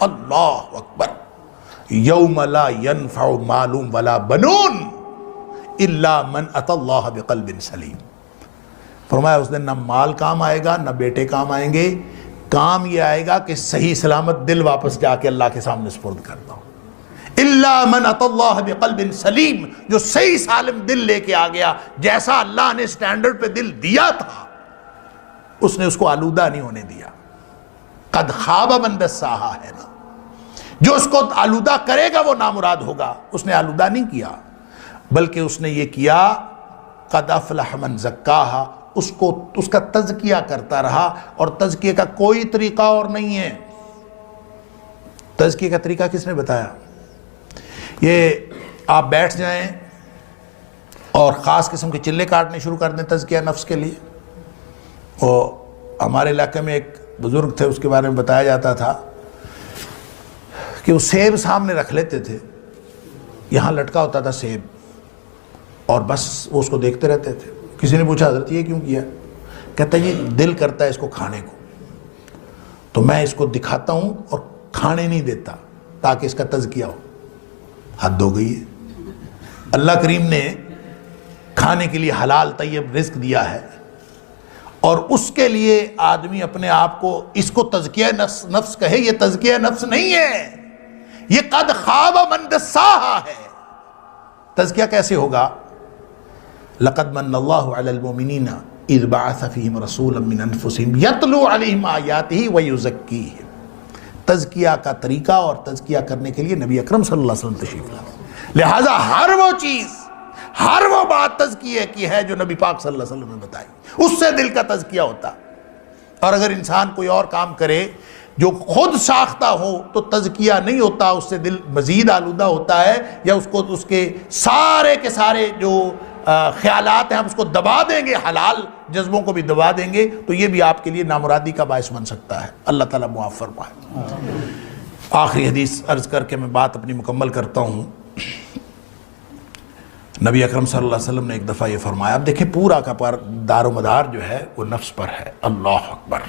اللہ اکبر، یوم لا ینفع مال ولا بنون الا من اتی اللہ بقلب سلیم۔ فرمایا اس دن نہ مال کام آئے گا نہ بیٹے کام آئیں گے، کام یہ آئے گا کہ صحیح سلامت دل واپس جا کے اللہ کے سامنے سپرد کرتا ہوں۔ الا من اتی اللہ بقلب سلیم، جو صحیح سالم دل لے کے آ گیا، جیسا اللہ نے سٹینڈرڈ پہ دل دیا تھا اس نے اس کو آلودہ نہیں ہونے دیا۔ قد خواب من دساہا ہے نا، جو اس کو آلودہ کرے گا وہ نامراد ہوگا، اس نے آلودہ نہیں کیا بلکہ اس نے یہ کیا قد افلح من زکاہا، اس کا تزکیہ کرتا رہا، اور تزکیہ کا کوئی طریقہ اور نہیں ہے۔ تزکیہ کا طریقہ کس نے بتایا؟ یہ آپ بیٹھ جائیں اور خاص قسم کے چلے کاٹنے شروع کر دیں تزکیہ نفس کے لیے۔ وہ ہمارے علاقے میں ایک بزرگ تھے، اس کے بارے میں بتایا جاتا تھا کہ وہ سیب سامنے رکھ لیتے تھے، یہاں لٹکا ہوتا تھا سیب، اور بس وہ اس کو دیکھتے رہتے تھے۔ کسی نے پوچھا حضرت یہ کیوں کیا؟ کہتا ہے یہ دل کرتا ہے اس کو کھانے کو، تو میں اس کو دکھاتا ہوں اور کھانے نہیں دیتا تاکہ اس کا تزکیہ ہو۔ حد ہو گئی ہے۔ اللہ کریم نے کھانے کے لیے حلال طیب رزق دیا ہے، اور اس کے لیے آدمی اپنے آپ کو اس کو تزکیہ نفس کہے، یہ تزکیہ نفس نہیں ہے، یہ قد خواب من دساہا ہے۔ تزکیہ کیسے ہوگا؟ لقد من اللہ علی المؤمنین اذ بعث فیہم رسولا من انفسہم یتلو علیہم آیاتہ ویزکیہم۔ تزکیہ کا طریقہ اور تزکیہ کرنے کے لیے نبی اکرم صلی اللہ علیہ وسلم تشریف لائے، لہٰذا ہر وہ چیز، ہر وہ بات تزکیہ کی ہے جو نبی پاک صلی اللہ علیہ وسلم نے بتائی، اس سے دل کا تزکیہ ہوتا۔ اور اگر انسان کوئی اور کام کرے جو خود ساختہ ہو تو تزکیہ نہیں ہوتا، اس سے دل مزید آلودہ ہوتا ہے، یا اس کو اس کے سارے جو خیالات ہیں ہم اس کو دبا دیں گے، حلال جذبوں کو بھی دبا دیں گے، تو یہ بھی آپ کے لیے نامرادی کا باعث بن سکتا ہے۔ اللہ تعالیٰ معاف فرمائے۔ آخری حدیث عرض کر کے میں بات اپنی مکمل کرتا ہوں۔ نبی اکرم صلی اللہ علیہ وسلم نے ایک دفعہ یہ فرمایا، اب دیکھیں پورا کا پر دار و مدار جو ہے وہ نفس پر ہے، اللہ اکبر،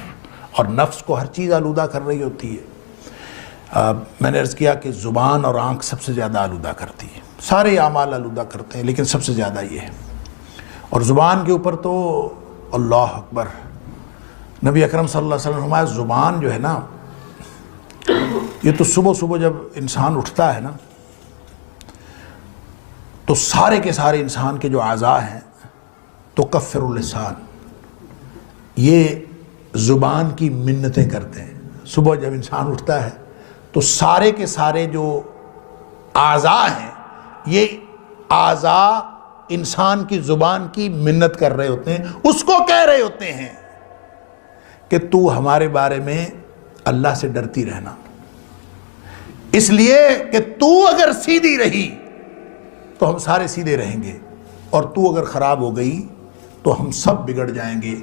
اور نفس کو ہر چیز آلودہ کر رہی ہوتی ہے۔ میں نے عرض کیا کہ زبان اور آنکھ سب سے زیادہ آلودہ کرتی ہے، سارے اعمال آلودہ کرتے ہیں لیکن سب سے زیادہ یہ ہے، اور زبان کے اوپر تو اللہ اکبر۔ نبی اکرم صلی اللہ علیہ وسلم فرمایا زبان جو ہے نا، یہ تو صبح صبح جب انسان اٹھتا ہے نا تو سارے کے سارے انسان کے جو اعضاء ہیں تو کفر اللسان، یہ زبان کی منتیں کرتے ہیں۔ صبح جب انسان اٹھتا ہے تو سارے کے سارے جو اعضاء ہیں یہ اعضاء انسان کی زبان کی منت کر رہے ہوتے ہیں، اس کو کہہ رہے ہوتے ہیں کہ تو ہمارے بارے میں اللہ سے ڈرتی رہنا، اس لیے کہ تو اگر سیدھی رہی تو ہم سارے سیدھے رہیں گے، اور تو اگر خراب ہو گئی تو ہم سب بگڑ جائیں گے،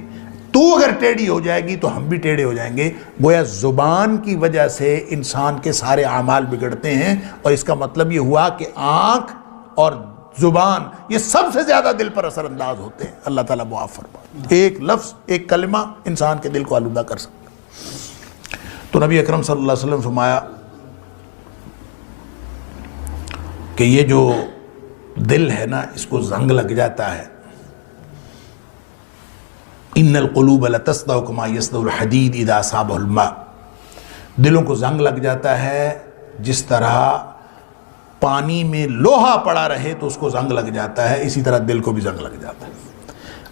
تو اگر ٹیڑھی ہو جائے گی تو ہم بھی ٹیڑھے ہو جائیں گے۔ گویا زبان کی وجہ سے انسان کے سارے اعمال بگڑتے ہیں، اور اس کا مطلب یہ ہوا کہ آنکھ اور زبان یہ سب سے زیادہ دل پر اثر انداز ہوتے ہیں۔ اللہ تعالیٰ معاف فرمائے۔ ایک لفظ، ایک کلمہ انسان کے دل کو آلودہ کر سکتا ہے۔ تو نبی اکرم صلی اللہ علیہ وسلم فرمایا کہ یہ جو دل ہے نا اس کو زنگ لگ جاتا ہے، ان القلوب لتصدع کما یصدع الحدید اذا اصابہ الماء، دلوں کو زنگ لگ جاتا ہے جس طرح پانی میں لوہا پڑا رہے تو اس کو زنگ لگ جاتا ہے، اسی طرح دل کو بھی زنگ لگ جاتا ہے،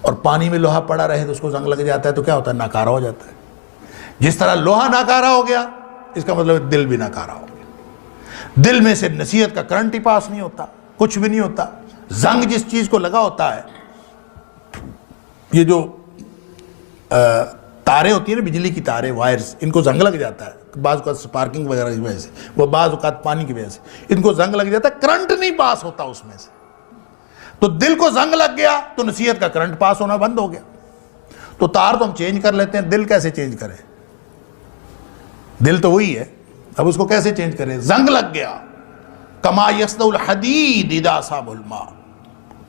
اور پانی میں لوہا پڑا رہے تو اس کو زنگ لگ جاتا ہے تو کیا ہوتا ہے؟ ناکارہ ہو جاتا ہے۔ جس طرح لوہا ناکارہ ہو گیا اس کا مطلب دل بھی ناکارہ ہو گیا، دل میں سے نصیحت کا کرنٹ ہی پاس نہیں ہوتا، کچھ بھی نہیں ہوتا۔ زنگ جس چیز کو لگا ہوتا ہے، یہ جو تاریں ہوتی ہیں نا، بجلی کی تاریں، وائرز، ان کو زنگ لگ جاتا ہے، بعض اوقات سپارکنگ وغیرہ کی وجہ سے، وہ بعض اوقات پانی کی وجہ سے ان کو زنگ لگ جاتا ہے، کرنٹ نہیں پاس ہوتا اس میں سے۔ تو دل کو زنگ لگ گیا تو نصیحت کا کرنٹ پاس ہونا بند ہو گیا۔ تو تار تو ہم چینج کر لیتے ہیں، دل کیسے چینج کریں؟ دل تو وہی ہے، اب اس کو کیسے چینج کریں؟ زنگ لگ گیا، کما یصدع الحدید اذا اصابہ الماء،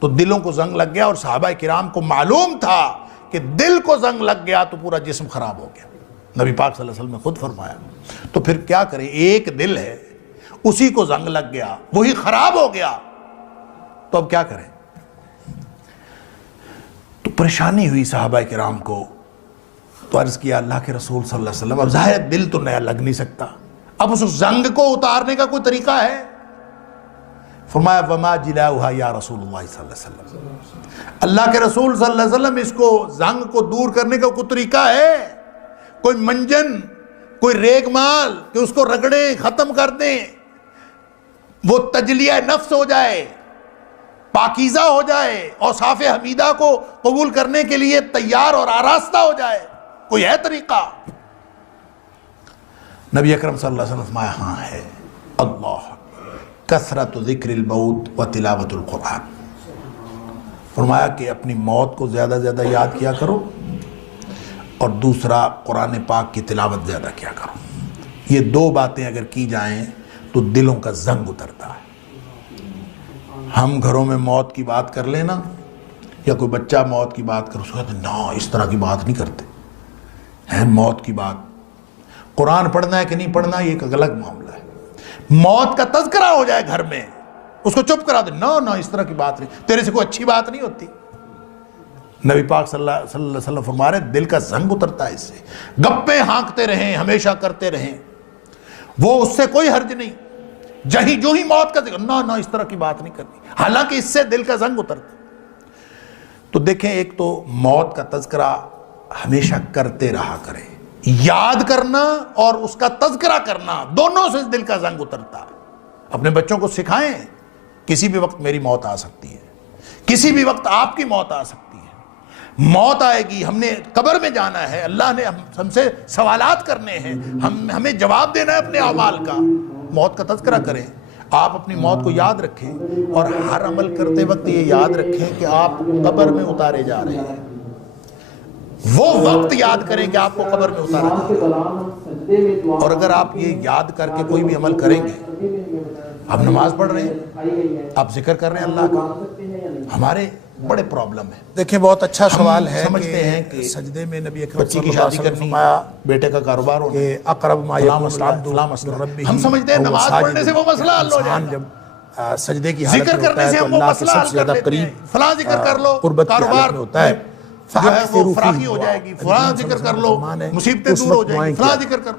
تو دلوں کو زنگ لگ گیا، اور صحابہ کرام کو معلوم تھا کہ دل کو زنگ لگ گیا تو پورا جسم خراب ہو گیا۔ نبی پاک صلی اللہ علیہ وسلم نے خود فرمایا. تو پھر کیا کریں؟ ایک دل ہے، اسی کو زنگ لگ گیا، وہی خراب ہو گیا، تو اب کیا کریں؟ تو پریشانی ہوئی صحابہ کرام کو. تو عرض کیا اللہ کے رسول صلی اللہ علیہ وسلم، اب ظاہر دل تو نیا لگ نہیں سکتا، اب اس زنگ کو اتارنے کا کوئی طریقہ ہے؟ فرمایا وما جلاؤہا یا رسول اللہ صلی اللہ علیہ وسلم، اللہ کے رسول صلی اللہ علیہ وسلم اس کو زنگ کو دور کرنے کا کوئی طریقہ ہے؟ کوئی منجن، کوئی ریگ مال کہ اس کو رگڑیں، ختم کر دیں، وہ تجلیہ نفس ہو جائے، پاکیزہ ہو جائے، اوصاف حمیدہ کو قبول کرنے کے لیے تیار اور آراستہ ہو جائے؟ کوئی ہے طریقہ؟ نبی اکرم صلی اللہ علیہ وسلم فرمایا ہاں ہے. اللہ کثرت ذکر الموت و تلاوت القرآن. فرمایا کہ اپنی موت کو زیادہ زیادہ یاد کیا کرو، اور دوسرا قرآن پاک کی تلاوت زیادہ کیا کرو. یہ دو باتیں اگر کی جائیں تو دلوں کا زنگ اترتا ہے. ہم گھروں میں موت کی بات کر لینا، یا کوئی بچہ موت کی بات کر، اس کو کہتے ہیں نا اس طرح کی بات نہیں کرتے ہیں. موت کی بات، قرآن پڑھنا ہے کہ نہیں پڑھنا یہ ایک الگ معاملہ ہے. موت کا تذکرہ ہو جائے گھر میں، اس کو چپ کرا دے، نا اس طرح کی بات نہیں، تیرے سے کوئی اچھی بات نہیں ہوتی. نبی پاک صلی اللہ علیہ وسلم فرما رہے دل کا زنگ اترتا ہے اس سے. گپیں ہانکتے رہیں، ہمیشہ کرتے رہیں، وہ اس سے کوئی حرج نہیں. جو ہی موت کا ذکر، نا اس طرح کی بات نہیں کرنی، حالانکہ اس سے دل کا زنگ اترتا. تو دیکھیں، ایک تو موت کا تذکرہ ہمیشہ کرتے رہا کریں. یاد کرنا اور اس کا تذکرہ کرنا، دونوں سے دل کا زنگ اترتا ہے. اپنے بچوں کو سکھائیں کسی بھی وقت میری موت آ سکتی ہے، کسی بھی وقت آپ کی موت آ سکتی ہے. موت آئے گی، ہم نے قبر میں جانا ہے، اللہ نے ہم سے سوالات کرنے ہیں، ہمیں جواب دینا ہے اپنے اعمال کا. موت کا تذکرہ کریں. آپ اپنی موت کو یاد رکھیں، اور ہر عمل کرتے وقت یہ یاد رکھیں کہ آپ قبر میں اتارے جا رہے ہیں. وہ وقت یاد کریں کہ آپ کو قبر میں اتارا جا رہا ہے. اور اگر آپ یہ یاد کر کے کوئی بھی عمل کریں گے، آپ نماز پڑھ رہے ہیں، آپ ذکر کر رہے ہیں اللہ کا، ہمارے بڑے پرابلم ہے. دیکھیں بہت اچھا سوال ہے. سمجھتے ہیں کہ سجدے میں نبی اکرم بچی کی شادی کرنی، بیٹے کا کاروبار ہونا، اقرب ما یکون العبد من ربہ، ہم سمجھتے ہیں نماز پڑھنے سے وہ مسئلہ حل ہو جائے. جب سجدے کی حالت ذکر میں ہوتا کرنے ہے سے تو ہم وہ اللہ مسئلہ کے سب حل سے کر زیادہ لیتے ہیں. قریب فلاں ذکر کر لو، قربت کی کاروبار حالت میں ہوتا ہے. جو ہے وہ فراخی ہو جائے گی، فلاں ذکر کر لو، مصیبتیں دور ہو جائیں گی، فلاں ذکر کر.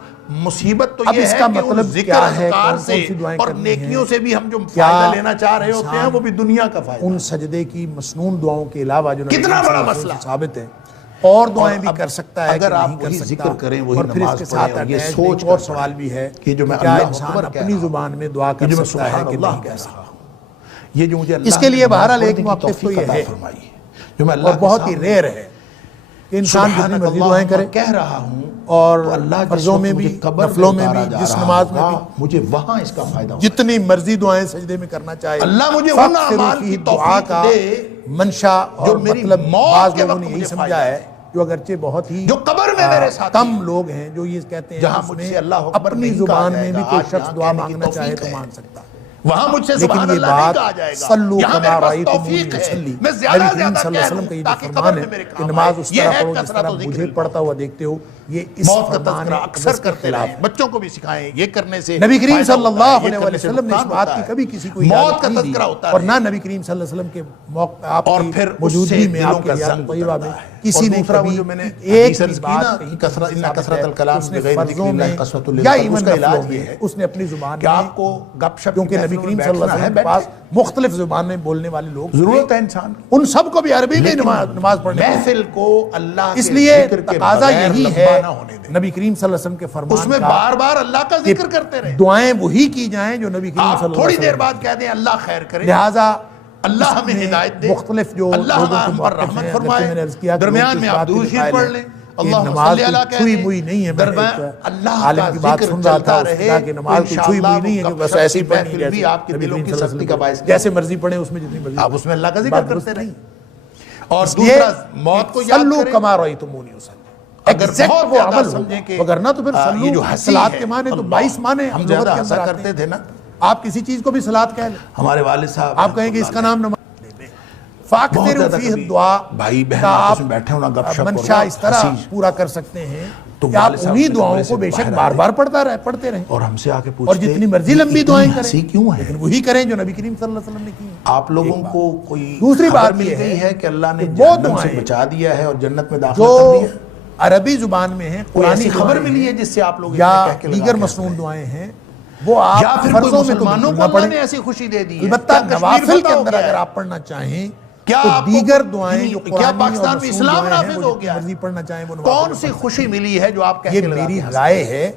مصیبت تو یہ ہے کہ ان ذکر اذکار سے اور نیکیوں سے بھی ہم جو فائدہ لینا چاہ رہے ہوتے ہیں وہ بھی دنیا کا فائدہ. ان سجدے کی مسنون دعاؤں کے علاوہ جو کتنا بڑا مسئلہ ثابت ہے، اور دعائیں بھی کر سکتا ہے اگر کہ آپ نہیں کر وہی سکتا. ذکر کریں، وہی اور پھر اس نماز کے پڑھیں، ساتھ اور یہ attached سوچ ایک اور کر سوال بھی ہے کہ جو میں کیا اللہ انسان اکبر کہہ اپنی رہا ہوں، زبان میں دعا کر جو میں سکتا ہے سبحان کہ اللہ نہیں کہہ کر رہا سکتا. ہوں، یہ جو مجھے اللہ اس کے لیے بہرحال ایک موقف تو توفیق یہ عطا ہے فرمائی ہے، جو میں اللہ اور بہت ہی ریئر ہے کہ انسان جتنی مرضی دعائیں کرے، کہہ رہا ہوں، اور تو اللہ فرضوں میں بھی، نفلوں میں بھی، جس نماز میں بھی مجھے وہاں اس کا فائدہ ہوگا. جتنی مرضی دعائیں سجدے میں کرنا چاہے، اللہ مجھے ان فقط اعمال کی دعا توفیق کا دے منشا اور جو میری مطلب موت بعض کے لوگوں وقت نے یہی مجھے سمجھا فائدہ ہے، جو اگرچہ بہت ہی جو قبر میں میرے ساتھ کم لوگ ہیں جو یہ کہتے ہیں جہاں اس مجھ میں سے اللہ اکبر اپنی نہیں کہا زبان جائے میں گا، بھی کوئی آج شخص یہاں دعا کہنے کی مانگنا چاہے توفیق تو ہے. مانگ سکتا. وہاں مجھ سے لیکن سبحان یہ اللہ نہیں بات کہا جائے گا، صلو یہاں کما میرے پاس رأیتمونی توفیق ہے، اصلی. میں زیادہ نبی کریم زیادہ صلی اللہ کہہ علیہ وسلم دوں کا یہ جو تاکہ قبر فرمان میں ہے میرے کہ کام نماز آئے. اس یہ طرح ہے پڑھو جس کثرت طرح و ذکر مجھے اللہ. پڑھتا ہوا دیکھتے ہو. یہ اس موت کا فرمان تذکرہ اکثر اقدس کے کرتے خلاف رہیں، بچوں کو بھی سکھائیں. یہ کرنے سے نبی کریم فائدہ صلی ہوتا اللہ ہے، یہ علیہ کرنے سے وسلم نے اس نقصان بات ہوتا کی ہے. کبھی کسی کو موت اجازت کا نہیں دی، تذکرہ ہوتا اور ہے. نہ نبی کریم صلی اللہ علیہ وسلم کے آپ اور کی پھر اس موجودگی سے میں، دلوں آپ کی کا حیات زنگ طیبہ اترتا میں ہے. کسی اور نے دوسرا وہ کبھی جو میں نے ایک حدیث عرض بھی کی نا بات کہیں کثرت ان ثابت کثرت ہے الکلام اس نے بغیر ذکر فرضوں اللہ میں قسوۃ یا للقلب، اس ایون کا نفلوں علاج میں یہ ہے اس نے اپنی زبان کہ میں، آپ کو گپ شپ کیونکہ نبی کریم صلی اللہ علیہ وسلم کے پاس مختلف زبانیں بولنے والے لوگ ضرورت ہے انسان کی، ان سب کو بھی عربی میں نماز پڑھنے کی. محفل کو اللہ اس کے لیے ذکر کے تقاضا بغیر یہی لمبا ہے نہ ہونے دیں. نبی کریم صلی اللہ علیہ وسلم کے اس فرمان میں کا بار بار اللہ کا کہ ذکر کرتے رہیں. دعائیں وہی کی جائیں جو نبی کریم صلی آپ اللہ تھوڑی علیہ دیر وسلم. بعد کہہ دیں اللہ خیر کرے، لہٰذا اللہ ہمیں ہدایت دے، مختلف جو اللہ لوگوں کے ہم پر موقف رحمت ہیں، فرمائے، میں نے عرض کیا کہ درمیان لوگ میں اس آپ بات کے درود شریف قائل پڑھ ہیں لیں، کہ اللہم نماز صلی علی کوئی کہہ چھوئی دیں. موئی نہیں ہے. اللہ عالم کا کی بات ذکر سن رہا تھا، چلتا اس نے رہے کہا کہ نماز کوئی چھوئی موئی نہیں ہے کہ بس ایسی پڑھنی محفل جیسے بھی آپ کے نبی دلوں کریم کی صلی اللہ سختی علیہ کا وسلم باعث جیسے مرضی پڑھیں، اس میں جتنی مرضی آپ اس میں اللہ کا ذکر بات کرتے درست رہیں. نہیں. اور اس لیے دوسرا موت کو یاد صلو کریں. کما رأیتمونی اصلی، اگر ایگزیکٹ بہت وہ زیادہ عمل سمجھیں کہ ہو، وگرنہ تو پھر یہ جو صلو ہنسی صلاۃ ہے، کے معنی تو اللہ، 22 معنی ہم لغت زیادہ کے ہنسا اندر کرتے آتے تھے نا. ہیں. آپ کسی چیز کو بھی صلاۃ کہہ لیں، ہمارے والد صاحب آپ کہیں کہ اس کا نام نماز. بہت فاکثروا زیادہ فیہ کبھی الدعاء بھائی بہن کا آپس آپ میں بیٹھے ہونا گپ شپ منشا اس طرح پورا کر سکتے ہیں تو کہ آپ والد صاحب انہی نے دعاؤں کمرے کو سے بے شک باہر بار آتے بار پڑھتے رہیں اور ہم سے آ کے اور پوچھتے جتنی مرضی لمبی اتنی دعائیں ہنسی کریں، کیوں ہے؟ لیکن وہی کریں جو نبی کریم صلی اللہ علیہ وسلم نے کی ہیں۔ آپ لوگوں کو کوئی دوسری خبر بات مل یہ گئی ہے کہ اللہ نے کہ وہ جہنم سے دعائیں بچا دیا ہے اور جنت میں داخل جو کر دیا؟ عربی زبان میں ہیں، کوئی قرآنی ایسی خبر دعائیں ملی ہے ہیں جس سے آپ لوگ یا اتنے کہہ کے لگا دیگر کے مسنون ہنس رہے ہیں؟ دعائیں ہیں، وہ آپ یا پھر کوئی فرضوں میں تو مسلمانوں بالکل کو نہ اللہ پڑھیں۔ نے ایسی خوشی دے دی ہے؟ البتہ کیا کشمیر نوافل فتح کے ہو اندر گیا اگر ہے؟ آپ پڑھنا چاہیں کیا تو آپ کو دیگر دعائیں جو کیا قرآنی پاکستان اور میں مسنون اسلام دعائیں ہیں نافذ وہ ہو جتنی گیا ہے؟ مرضی پڑھنا چاہیں وہ کون سی خوشی ملی ہے جو آپ کہہ یہ کے لگا میری کے ہنس رائے ہے،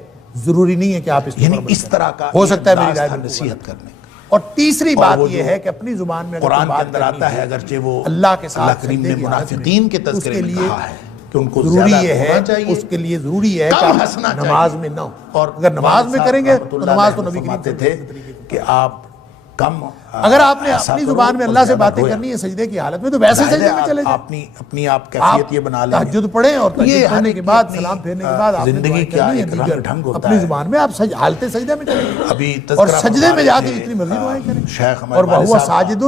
ضروری نہیں ہے کہ آپ اس پر یعنی عمل اس کریں۔ طرح کا ہو سکتا ہے میری انداز رائے تھا بالکل نصیحت کرنے کا۔ اور تیسری اور بات وہ یہ جو ہے کہ اپنی زبان میں اگر قرآن کوئی کے بات اندر کرنی آتا ہے اگرچہ وہ اللہ کے ساتھ اللہ کریم سجدے نے کی حالت میں، منافقین کے اس تذکرے کے میں لیے کہا ہے کہ ان کو ضروری زیادہ یہ ہے، رونا چاہیے، اس کے لیے ضروری ہے کہ کم آپ ہنسنا نماز چاہیے۔ میں نہ ہو، اور اگر نماز میں کریں گے رحمۃ تو اللہ نماز تو علیہ نبی کریم فرماتے صلی تھے اللہ علیہ وسلم کہ آپ کم اگر آپ نے ہنسا اپنی کرو زبان میں اور اللہ سے زیادہ باتیں رویا۔ کرنی ہے سجدے کی حالت میں تو ویسے ظاہر ہے سجدے میں چلے جائیں۔ اپنی آپ کیفیت یہ بنا لیں گے۔ تہجد پڑھیں اور یہ تہجد ہر پڑھنے ایک کے کی بعد اپنی سلام پھیرنے کے بعد آپ نے زندگی دعائیں کا کرنی ایک ہیں، رنگ دیگر ڈھنگ ہوتا اپنی ہے۔ زبان میں آپ حالت سجدہ میں چلیں گے ابھی اور تذکرہ سجدے فرما میں رہے جا کے تھے جتنی مرضی دعائیں کریں۔ شیخ ہمارے اور والد وَهُوَ صاحب ساجد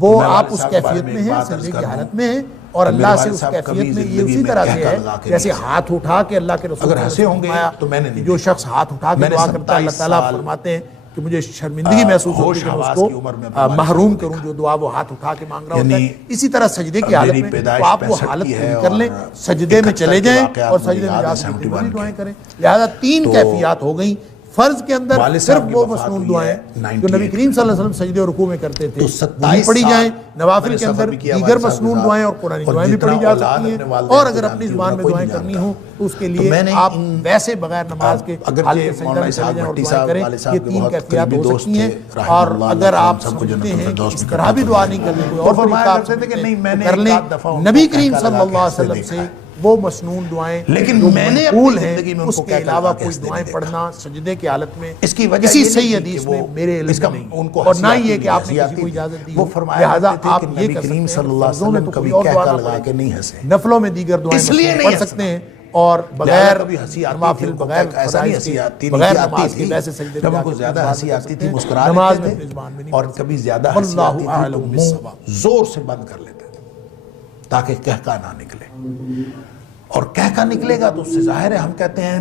وہ میں آپ والد اس صاحب کے بارے کیفیت میں میں ایک ہیں، بات عرض سجدے کر کی دوں حالت میں ہیں، اور کہ میرے اللہ سے والد اس صاحب کیفیت کبھی میں یہ زندگی اسی میں طرح کہہ سے کر ہے لگا کے جیسے نہیں ہنسے۔ ہاتھ اٹھا کے اللہ کے رسول اگر ہنسے ہوں گے تو میں نے نہیں جو دیکھا۔ شخص ہاتھ اٹھا کے میں نے دعا کرتا ہے اللہ 27 تعالیٰ سال فرماتے ہیں کہ مجھے شرمندگی محسوس ہوتی ہوش ہے کہ میں حواس اس کی عمر میں کو اپنے والد محروم صاحب کو کروں جو دعا وہ ہاتھ اٹھا کے مانگ رہا ہوتا ہے۔ یعنی اسی طرح سجدے کی حالت میری میں پیدائش تو آپ وہ 65 حالت کی ہے پوری کر لیں، اور سجدے میں 71 چلے کے جائیں واقعات اور مجھے سجدے میں یاد جا ہے کے جتنی 71 مرضی کے۔ دعائیں کریں۔ لہذا تین تو کیفیات ہو گئیں۔ فرض کے اندر والد صرف صاحب کی وہ وفات مسنون ہوئی دعائیں ہے جو نبی 98 کریم صلی اللہ علیہ وسلم سجدے اور رکوع میں کرتے تھے تو وہی 27 پڑھی سال جائیں۔ نوافل میں نے کے سفر اندر بھی کیا دیگر والد صاحب کے مسنون ساتھ، دعائیں اور قرآنی اور دعائیں بھی جتنا پڑھی جا اولاد سکتی اپنے ہیں، والدین اور کو اگر اپنی جانتی زبان ہوگا، میں کوئی دعائیں نہیں کرنی جانتا۔ ہوں تو اس کے تو لیے میں نے آپ ویسے بغیر نماز کے اگرچہ حالت سجدہ میں مولانا چلے صاحب جائیں اور بھٹی دعائیں صاحب کریں۔ والد صاحب یہ کے تین بہت کیفیات قریبی ہو دوست سکتی ہیں، تھے، رحمہ اور اللہ اگر علیہ، آپ سب کو سمجھتے جنت ہیں کہ الفردوس اس میں طرح بھی دعا نہیں کرنی کوئی اور فرمایا طریقہ آپ کرتے تھے کہ سمجھتے نہیں، میں ہیں نے کر لیں۔ ایک آدھ دفعہ ان کو نبی کہہ کریم کر صلی لگا اللہ کے علیہ ہنستے وسلم دیکھا سے ہے۔ وہ مسنون دعائیں لیکن جو میں نے منقول اپنی ہیں زندگی میں ان اس کو کے کہہ کر علاوہ لگا کے کوئی ہنستے دعائیں نہیں دیکھا۔ پڑھنا سجدے کی حالت میں اس کی وجہ کسی یہ نہیں صحیح تھی حدیث کہ میں وہ میرے علم اس کا میں نہیں، ان کو اور نہ ہنسی یہ آتی کہ آپ تھی، نے ہنسی کسی کو آتی اجازت دی وہ ہو، فرمایا لہٰذا کرتے تھے آپ کہ یہ نبی کر کریم سکتے صلی ہیں اللہ علیہ فرضوں میں وسلم تو کبھی کوئی اور کہہ دعا کر نہ لگا پڑھیں، کے نہیں ہنسے۔ نفلوں میں دیگر دعائیں اس لیے مسنون نہیں پڑھ سکتے ہنسنا۔ ہیں اور لہذا بغیر کبھی ہنسی آتی نوافل تھی، ان کو بغیر ایسا نہیں فرائض ہنسی کے آتی بغیر نہیں نماز آتی کے ویسے سجدے جب میں ان جا کو کے زیادہ اپنی ہنسی زبان آتی میں تھی کر سکتے مسکرا ہیں۔ نماز لیتے میں تھے اپنی زبان میں نہیں اور پڑھ کبھی سکتے۔ زیادہ ہنسی آتی واللہ تھی تو اعلم منہ بالصواب۔ زور سے بند کر لیتے تھے تاکہ کہکا نہ نکلے، اور کہکا نکلے گا تو اس سے ظاہر ہے ہم کہتے ہیں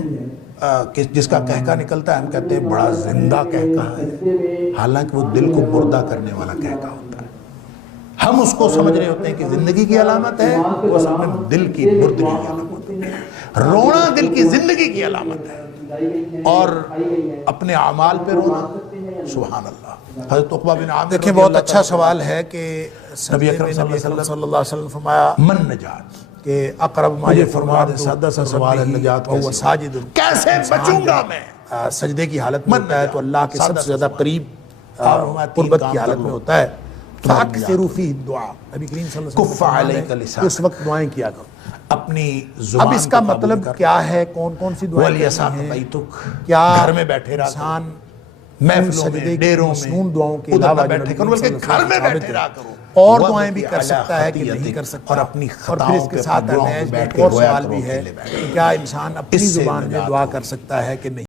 کہ جس کا کہکا نکلتا ہے ہم کہتے ہیں بڑا زندہ کہکا ہے، حالانکہ وہ دل کو مردہ کرنے والا کہکا ہوتا ہے۔ ہم اس کو سمجھ رہے ہوتے ہیں کہ زندگی کی علامت ہے، وہ اصل میں دل کی مردگی کی علامت ہے۔ رونا دل کی زندگی کی علامت ہے، اور اپنے اعمال پہ رونا سبحان اللہ۔ حضرت عقبہ بن عامر دیکھیں رضی بہت اللہ اچھا تعالیٰ سوال ہے کہ نبی اکرم نبی صلی اللہ صلی اللہ علیہ وسلم فرمایا من نجات، کہ اقرب ما مجھے یکون فرما دے العبد سادہ سا سوال ہے، ربہ نجات وہو کیسے ساجد، کیسے بچوں گا میں؟ سجدے کی حالت میں من ہوتا ہے تو اللہ کے نجات، سب سے سادہ زیادہ سا قریب آپ ہمارے تین قربت کام کی کر حالت لو، میں ہوتا ہے۔ تمہاری فَأَكْثِرُوا فِيهِ الدُّعَاء، نبی کریم صلی اللہ علیہ وسلم کف کا فرمان علیک ہے لسانک، کہ اس وقت دعائیں کیا کرو۔ اپنی اب زبان اس کا کو قابو مطلب کر، کیا ہے، کون کون سی دعائیں وَلْيَسَعْ کرنی ہیں؟ بَيْتُكَ، کیا گھر میں بیٹھے رہا انسان کرو، محفلوں سجدے میں، کی ڈیروں مسنون میں، دعاؤں کے ادھر علاوہ نہ جو بیٹھے نبی کرو کریم صلی بلکہ اللہ گھر علیہ میں وسلم بیٹھے ثابت رہا ہے، کرو، اور وَبْكِ دعائیں بھی کر عَلَىٰ سکتا ہے کہ نہیں خَطِيئَتِكَ، کر سکتا، اور اپنی اور پھر اس خطاؤں کے پہ ساتھ گناہوں پہ ایک بیٹھ کے اور رویا سوال کرو بھی ہے اکیلے بیٹھ کے۔ کہ کیا انسان اپنی اس سے زبان میں نجات دعا ہوگی۔ کر سکتا ہے کہ نہیں؟